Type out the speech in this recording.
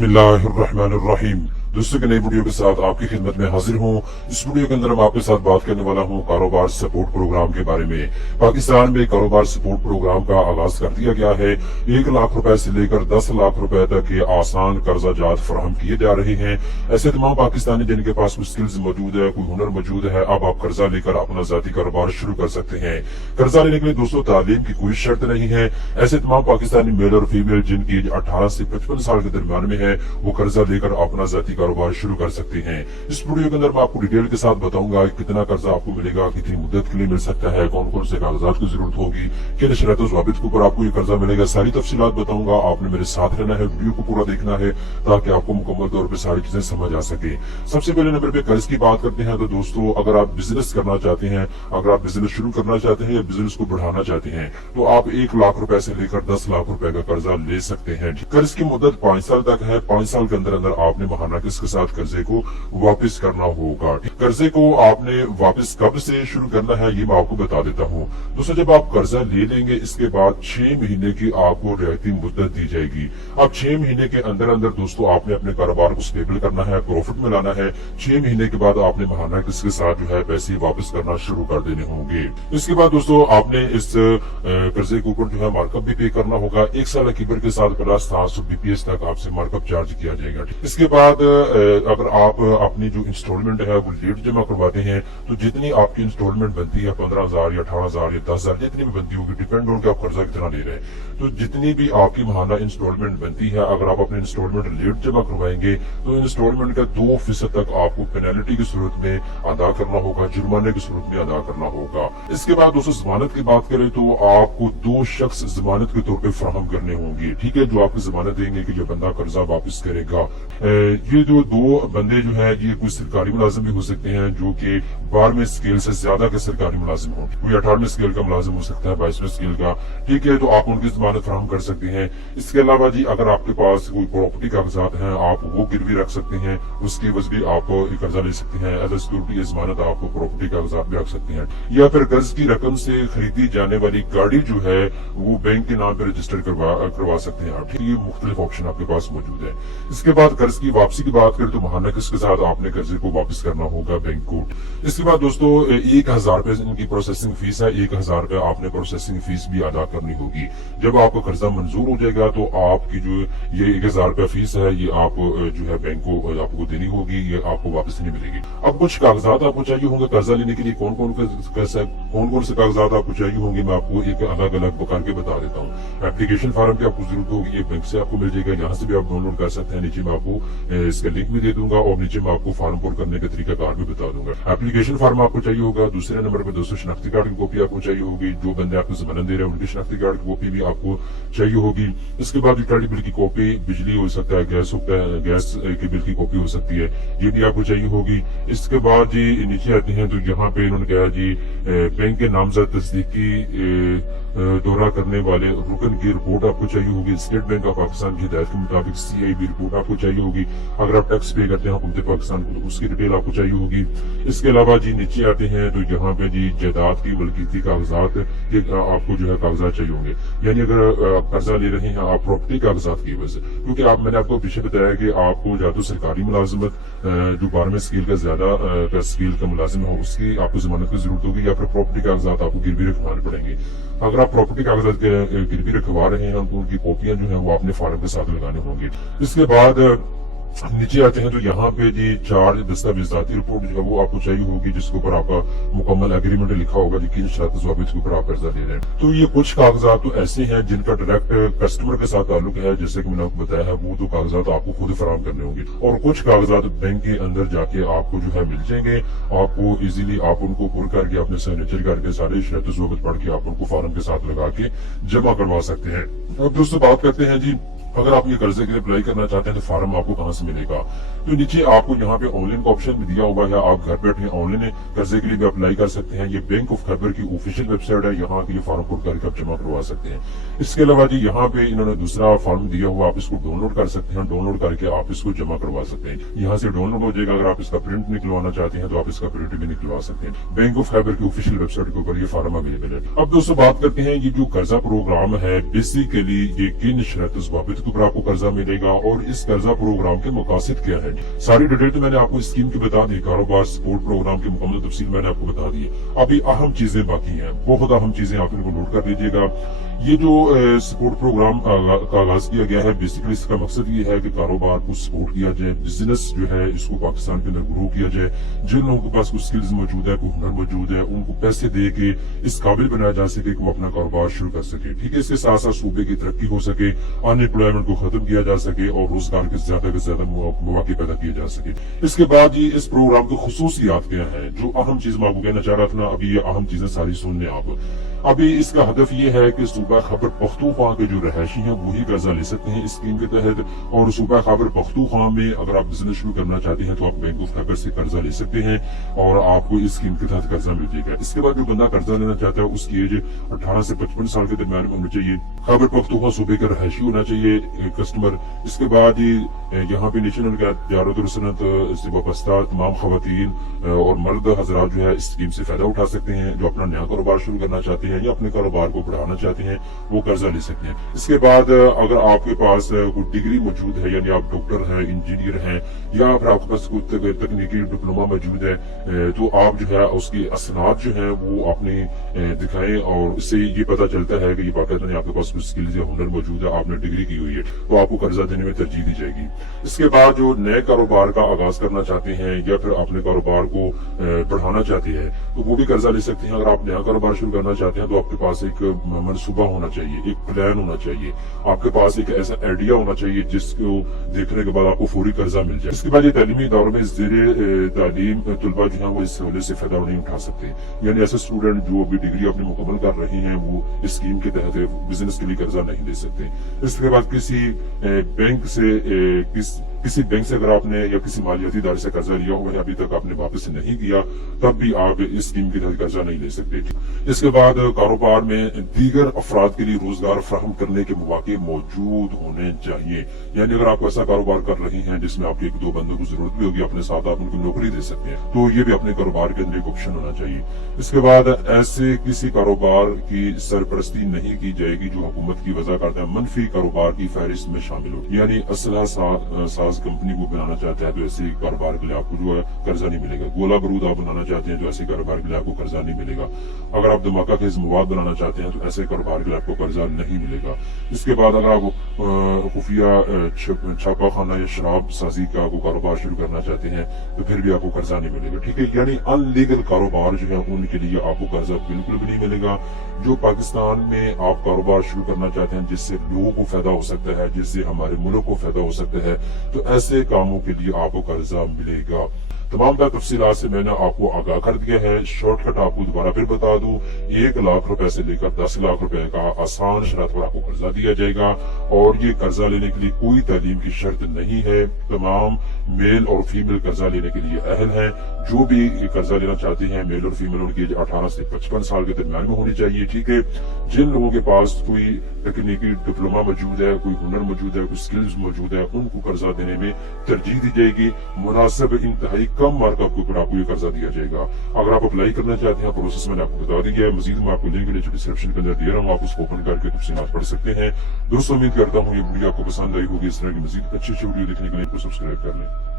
बिस्मिल्लाहिर्रहमानिर्रहीम। दोस्तों की नई वीडियो के साथ आपकी खिदमत में हाजिर हूँ। इस वीडियो के अंदर मैं आपके साथ बात करने वाला हूँ कारोबार सपोर्ट प्रोग्राम के बारे में। पाकिस्तान में कारोबार सपोर्ट प्रोग्राम का आगाज कर दिया गया है। 1 लाख रुपए से लेकर 10 लाख रुपए तक के आसान कर्जा जात फराहम किए जा रहे हैं। ऐसे तमाम पाकिस्तानी जिनके पास कोई स्किल्स मौजूद है, कोई हुनर मौजूद है, अब आप कर्जा लेकर अपना जाती कारोबार शुरू कर सकते हैं। कर्जा लेने के लिए दोस्तों तालीम की कोई शर्त नहीं है। ऐसे तमाम पाकिस्तानी मेल और फीमेल जिनकी एज 18 से 55 साल के दरमियान में है, वो कर्जा लेकर अपना जाती कारोबार शुरू कर सकते हैं। इस वीडियो के अंदर मैं आपको डिटेल के साथ बताऊंगा कितना कर्जा आपको मिलेगा, कितनी मुद्दत के लिए मिल सकता है, कौन कौन से कागजात की जरूरत होगी, किन शर्तों ज़वाबित के ऊपर आपको ये कर्जा मिलेगा, सारी तफसीलात बताऊंगा। आपने मेरे साथ रहना है, वीडियो को पूरा देखना है ताकि आपको मुकम्मल तौर पर सारी चीजें समझ आ सके। सबसे पहले नंबर पे कर्ज की बात करते हैं तो दोस्तों, अगर आप बिजनेस करना चाहते हैं, अगर आप बिजनेस शुरू करना चाहते हैं या बिजनेस को बढ़ाना चाहते हैं, तो आप 1 लाख रुपए से लेकर 10 लाख रुपए का कर्जा ले सकते हैं। कर्ज की मुद्दत 5 साल तक है। 5 साल के अंदर अंदर आपने महाना किस्त के साथ कर्जे को वापस करना होगा। कर्जे को आपने वापस कब से शुरू करना है ये मैं आपको बता देता हूँ। दोस्तों, जब आप कर्जा ले लेंगे इसके बाद 6 महीने की आपको रियायती मुद्दत दी जाएगी। अब 6 महीने के अंदर अंदर दोस्तों आपने अपने कारोबार को स्टेबल करना है, प्रॉफिट में लाना है। 6 महीने के बाद आपने महाना किस्त के साथ जो है पैसे वापस करना शुरू कर देने होंगे। इसके बाद दोस्तों आपने इस कर्जे के ऊपर जो है मार्कअप भी पे करना होगा। 1 साल की के साथ प्लस 700 BPS तक आपसे मार्कअप चार्ज किया जाएगा। इसके बाद अगर आप अपनी जो इंस्टॉलमेंट है वो लेट जमा करवाते हैं तो जितनी आपकी इंस्टॉलमेंट बनती है 15,000 या 18,000 या 10,000 जितनी भी बनती होगी, डिपेंड ऑन कि आप कर्जा कितना ले रहे हैं, तो जितनी भी आपकी महाना इंस्टॉलमेंट बनती है, अगर आप अपनी इंस्टॉलमेंट लेट जमा करवाएंगे तो इंस्टॉलमेंट का 2% तक आपको पेनल्टी की सूरत में अदा करना होगा, जुर्माने की सूरत में अदा करना होगा। इसके बाद दोस्तों जमानत की बात करें तो आपको 2 शख्स जमानत के तौर पर फराहम करने होंगे, ठीक है, जो आपको जमानत देंगे कि ये बंदा कर्जा वापस करेगा। ये जो 2 बंदे जो है ये कोई सरकारी मुलाजिम भी हो सकते हैं जो कि 12वें स्केल से ज्यादा के सरकारी मुलाजिम हो, कोई 18वें स्केल का मुलाजिम हो सकता है, 22वें स्केल का, ठीक है, तो आप उनकी जमानत फराहम कर सकते हैं। इसके अलावा जी अगर आपके पास कोई प्रॉपर्टी कागजात हैं आप वो गिरवी रख सकते हैं, उसकी एवज भी आप कर्जा ले सकते हैं। एज ए सिक्योरिटी जमानत आप प्रॉपर्टी कागजात भी रख सकते हैं, या फिर कर्ज की रकम से खरीदी जाने वाली गाड़ी जो है वो बैंक के नाम पर रजिस्टर करवा सकते हैं आप, ठीक है, ये मुख्तलिफ ऑप्शन आपके पास मौजूद है। इसके बाद कर्ज की वापसी की बात करें तो महाना किस्त के साथ आपने कर्जे को वापस करना होगा बैंक को। इसके बाद दोस्तों 1,000 रुपए इनकी प्रोसेसिंग फीस है, 1,000 रुपए आपने प्रोसेसिंग फीस भी अदा करनी होगी। जब आपका कर्जा मंजूर हो जाएगा तो आपकी जो ये 1,000 रुपए फीस है ये आप जो है बैंक को आपको देनी होगी, ये आपको वापस नहीं मिलेगी। अब कुछ कागजात आपको चाहिए होंगे कर्जा लेने के लिए, कौन कौन से कागजात आपको चाहिए होंगे मैं आपको एक अलग अलग करके बता देता हूँ। एप्लीकेशन फॉर्म की आपको जरूरत होगी, ये बैंक से आपको मिल जाएगा, यहाँ से भी आप डाउनलोड कर सकते हैं। नीचे मैं आपको इसका लिंक भी दे दूंगा और नीचे मैं आपको फॉर्म पूरा करने का तरीका कार भी बता दूंगा। एप्लीकेशन फॉर्म आपको चाहिए होगा। दूसरे नंबर पर दोस्तों शनाख्ती कार्ड की कॉपी आपको चाहिए होगी, जो बंदे आपको जमानत दे रहे हैं उनकी शनाख्ती कार्ड की कॉपी भी आपको चाहिए होगी। इसके बाद यूटिलिटी बिल की कॉपी, बिजली हो सकता है, गैस होता है, गैस के बिल की कॉपी हो सकती है, ये भी आपको चाहिए होगी। इसके बाद जी नीचे आते हैं तो यहाँ पे इन्होंने कहा जी बैंक के नामजद तस्दीकी दौरा करने वाले रुकन की रिपोर्ट आपको चाहिए होगी। स्टेट बैंक ऑफ पाकिस्तान की हिदायत के मुताबिक CIB रिपोर्ट आपको चाहिए होगी। अगर आप टैक्स पे करते हैं हुकूमत पाकिस्तान को तो उसकी डिटेल आपको चाहिए होगी। इसके अलावा जी नीचे आते हैं तो यहाँ पे जी जायदाद की मलकीती कागजात के आपको जो है कागजात चाहिए होंगे, यानी अगर आप कर्जा ले रहे हैं आप प्रॉपर्टी कागजात की वजह, क्योंकि मैंने आपको पीछे बताया कि आपको या तो सरकारी मुलाजमत जो 12वें स्केल का ज्यादा स्केल का मुलाजिम हो उसकी आपको जमानत की जरूरत होगी, या फिर प्रॉपर्टी कागजात आपको गिरवी रखवाने पड़ेंगे। अगर आप प्रॉपर्टी कागजात गिरवी रखवा रहे हैं तो उनकी कॉपियां जो है वो आपने फॉर्म के साथ लगाने होंगे। इसके बाद नीचे आते हैं तो यहाँ पे जी 4 दस्तावेजाती रिपोर्ट जो है वो आपको चाहिए होगी, जिसके ऊपर आपका मुकम्मल एग्रीमेंट लिखा होगा कि किन शर्त ज़वाबित के ऊपर आप कर्जा ले रहे हैं। तो ये कुछ कागजात तो ऐसे हैं जिनका डायरेक्ट कस्टमर के साथ ताल्लुक है, जैसे कि मैंने आपको बताया है, वो तो कागजात आपको खुद फराहम करने होंगे, और कुछ कागजात बैंक के अंदर जाके आपको जो है मिल जाएंगे। आपको इजीली आप उनको पुर करके अपने सिग्नेचर करके सारे शर्त ज़वाबित पढ़ के आप उनको फॉर्म के साथ लगा के जमा करवा सकते हैं। अब दोस्तों बात करते हैं जी अगर आप ये कर्जे के लिए अप्लाई करना चाहते हैं तो फॉर्म आपको कहाँ से मिलेगा। तो नीचे आपको यहाँ पे ऑनलाइन का ऑप्शन भी दिया हुआ है, आप घर बैठे ऑनलाइन कर्जे के लिए भी अप्लाई कर सकते हैं। ये बैंक ऑफ खैबर की ऑफिशियल वेबसाइट है, यहाँ के लिए फॉर्म पूरा करके आप जमा करवा सकते हैं। इसके अलावा जी यहाँ पे इन्होंने दूसरा फॉर्म दिया हुआ, आप इसको डाउनलोड कर सकते हैं, डाउनलोड करके आप इसको जमा करवा सकते हैं। यहाँ से डाउनलोड हो जाएगा। अगर आप इसका प्रिंट निकलवाना चाहते हैं तो आप इसका प्रिंट भी निकलवा सकते हैं। बैंक ऑफ खैबर की ऑफिशियल वेबसाइट के ऊपर ये फॉर्म अवेलेबल है। अब दोस्तों बात करते हैं ये जो कर्जा प्रोग्राम है बेसिकली ये किन शर्त ज़वाबित के ऊपर आपको कर्जा मिलेगा और इस कर्जा प्रोग्राम के मकासद क्या है। सारी डिटेल तो मैंने आपको स्कीम की बता दी, कारोबार सपोर्ट प्रोग्राम की मुकम्मल तफसील मैंने आपको बता दी है। अभी अहम चीजें बाकी हैं, बहुत अहम चीजें आप इनको नोट कर लीजिएगा। ये जो सपोर्ट प्रोग्राम का आगाज किया गया है, बेसिकली इसका मकसद ये है कि कारोबार को सपोर्ट किया जाए, बिजनेस जो है इसको पाकिस्तान के अंदर ग्रो किया जाए। जिन लोगों के पास कुछ स्किल्स मौजूद है, कोई हुनर मौजूद है, उनको पैसे दे के इस काबिल बनाया जा सके कि वो अपना कारोबार शुरू कर सके। ठीक है, इसके साथ साथ सूबे की तरक्की हो सके, अनएम्प्लॉयमेंट को खत्म किया जा सके और रोजगार के ज्यादा मौके पैदा किए जा सके। इसके बाद ये इस प्रोग्राम की खुसूसियात क्या है, जो अहम चीज मैं आपको कहना चाह रहा था ना, अभी ये अहम चीजें सारी सुनने आप। अभी इसका हदफ ये है कि सूबा खैबर पख्तूनख्वा के जो रहायशी हैं वही कर्जा ले सकते हैं इस स्कीम के तहत। और सूबा खैबर पख्तूनख्वा में अगर आप बिजनेस शुरू करना चाहते हैं तो आप बैंक ऑफ खैबर से कर्जा ले सकते हैं और आपको इस स्कीम के तहत कर्जा मिल जाएगा। इसके बाद जो बंदा कर्जा लेना चाहता है उसकी एज 18 से 55 साल के दरमियान में होनी चाहिए। खैबर पख्तूनख्वा सूबे का रहायशी होना चाहिए कस्टमर। इसके बाद यहाँ पे नेशनल तिजारत और सनत से वाबस्ता तमाम खवातीन और मर्द हजरात जो है इस स्कीम से फायदा उठा सकते हैं। जो अपना नया कारोबार शुरू करना चाहते हैं या अपने कारोबार को बढ़ाना चाहते हैं वो कर्जा ले सकते हैं। इसके बाद अगर आपके पास कोई डिग्री मौजूद है, यानी आप डॉक्टर हैं, इंजीनियर हैं, या फिर आपके पास कोई तकनीकी डिप्लोमा मौजूद है, तो आप जो है उसकी असनाद जो है वो अपनी दिखाएं और इससे ये पता चलता है कि ये बाकायदा आपके पास कुछ स्किल्स या हुनर मौजूद है, आपने डिग्री की हुई है, तो आपको कर्जा देने में तरजीह दी जाएगी। इसके बाद जो नए कारोबार का आगाज करना चाहते हैं या फिर अपने कारोबार को बढ़ाना चाहते हैं तो वो भी कर्जा ले सकते हैं। अगर आप नया कारोबार शुरू करना चाहते हैं तो आपके पास एक मनसूबा होना चाहिए, एक प्लान होना चाहिए, आपके पास एक ऐसा आइडिया होना चाहिए जिसको देखने के बाद आपको फौरी कर्जा मिल जाए। इसके बाद ये तालीमी इदारों में ज़ेरे तालीम तलबा जो है वो इस सहूलियत से फायदा नहीं उठा सकते। यानी ऐसे स्टूडेंट जो अभी डिग्री अपनी मुकम्मल कर रहे हैं वो इस स्कीम के तहत बिजनेस के लिए कर्जा नहीं ले सकते। इसके बाद किसी बैंक से अगर आपने या किसी मालियाती इदारे से कर्जा लिया हुआ है, अभी तक आपने वापस नहीं किया, तब भी आप इस स्कीम के तहत कर्जा नहीं ले सकते। इसके बाद कारोबार में दीगर अफराद के लिए रोजगार फराहम करने के मौके मौजूद होने चाहिए। यानी अगर आप ऐसा कारोबार कर रहे हैं जिसमें आपके एक दो बंदों की जरूरत भी होगी अपने साथ, आप उनको नौकरी दे सकते हैं, तो ये भी अपने कारोबार के अंदर एक ऑप्शन होना चाहिए। इसके बाद ऐसे किसी कारोबार की सरपरस्ती नहीं की जाएगी जो हुकूमत की वजह करता है मनफी कारोबार की फहरिस्त में शामिल हो। यानी असलहा साज कंपनी को बनाना चाहते हैं तो ऐसे कारोबार के लिए आपको जो है कर्जा नहीं मिलेगा। गोला बारूद आप बनाना चाहते हैं तो ऐसे कारोबार के लिए आपको कर्जा नहीं मिलेगा। अगर आप धमाका खेज मवाद बनाना चाहते हैं तो ऐसे कारोबार के लिए आपको कर्जा नहीं मिलेगा। इसके बाद अगर आप खुफिया छापा खाना या शराब साजी का आपको कारोबार शुरू करना चाहते हैं तो फिर भी आपको कर्जा नहीं मिलेगा। ठीक है, यानी अनलीगल कारोबार जो है उनके लिए आपको कर्जा बिल्कुल भी नहीं मिलेगा। जो पाकिस्तान में आप कारोबार शुरू करना चाहते हैं जिससे लोगों को फायदा हो सकता है, जिससे हमारे मुल्क को फायदा हो सकता है, तो ऐसे कामों के लिए आपको कर्जा मिलेगा। तमाम तफसीलात से मैंने आपको आगाह कर दिया है। शॉर्टकट आपको दोबारा फिर बता दूं, 1 लाख रुपए से लेकर 10 लाख रुपए का आसान शर्त पर आपको कर्जा दिया जाएगा और ये कर्जा लेने के लिए कोई तालीम की शर्त नहीं है। तमाम मेल और फीमेल कर्जा लेने के लिए अहल हैं। जो भी कर्जा लेना चाहते हैं मेल और फीमेल, उनकी एज 18 से 55 साल के दरमियान में होनी चाहिए। ठीक है, जिन लोगों के पास कोई तकनीकी डिप्लोमा मौजूद है, कोई हुनर मौजूद है, कोई स्किल्स मौजूद है, उनको कर्जा देने में तरजीह दी जाएगी। मुनासिब इंतहाई कम मार्कअप के ऊपर आपको ये कर्जा दिया जाएगा। अगर आप अप्लाई करना चाहते हैं, प्रोसेस मैंने आपको बता दी है। मजीद मैं आपको लिंक नीचे डिस्क्रिप्शन के अंदर दे रहा हूँ, आप उसको ओपन करके तफसीलात पढ़ सकते हैं। दोस्तों, उम्मीद करता हूँ ये वीडियो आपको पसंद आई होगी। इस तरह की मजीद अच्छी वीडियो देखने के लिए सब्सक्राइब कर लें।